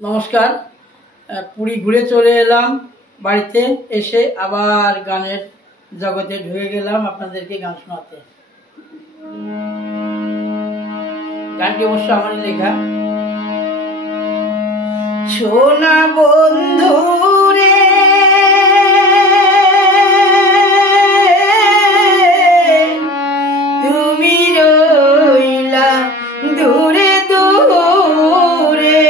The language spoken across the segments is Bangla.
নমস্কার। পুরী ঘুরে চলে এলাম, বাড়িতে এসে আবার গানের জগতে ঢুকে গেলাম আপনাদেরকে গান শোনাতে। গানটি অবশ্য আমারই লেখা। সোনা বন্ধু রে তুমি রইলা দূরে দূরে,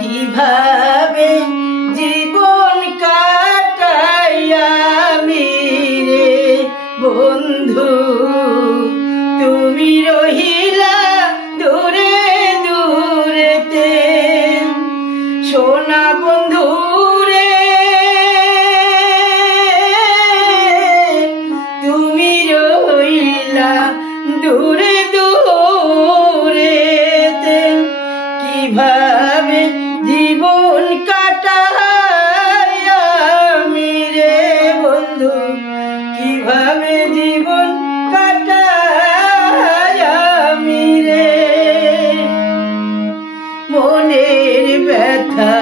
কিভাবে জীবন কাটাইয়া আমি রে বন্ধু, তুমি রহিলা দূরে দূরেতে। সোনা বন্ধু রে তুমি রহিলা দূরে দূরেতে, কিভাবে জীবন কাটাই আমি রে বন্ধু, কিভাবে জীবন কাটাই আমি রে। মনের ব্যথা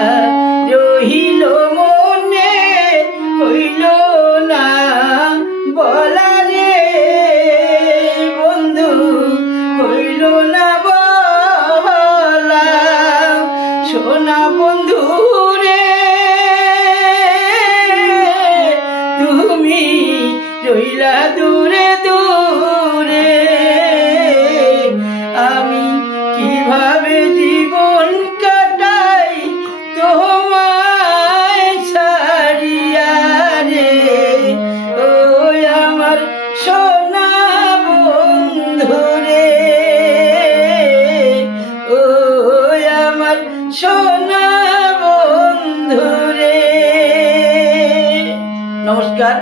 রহিল মনে, হইল না বলা রে বন্ধু, হইল না বলা। সোনা বন্ধু রে তুমি রইলা দূরে দূরে, আমি কিভাবে জীবন কাটাই তোমায় ছাড়িয়া রে। ওই আমার সোনা বন্ধু রে, ওই আমার সোনা বন্ধু রে। নমস্কার।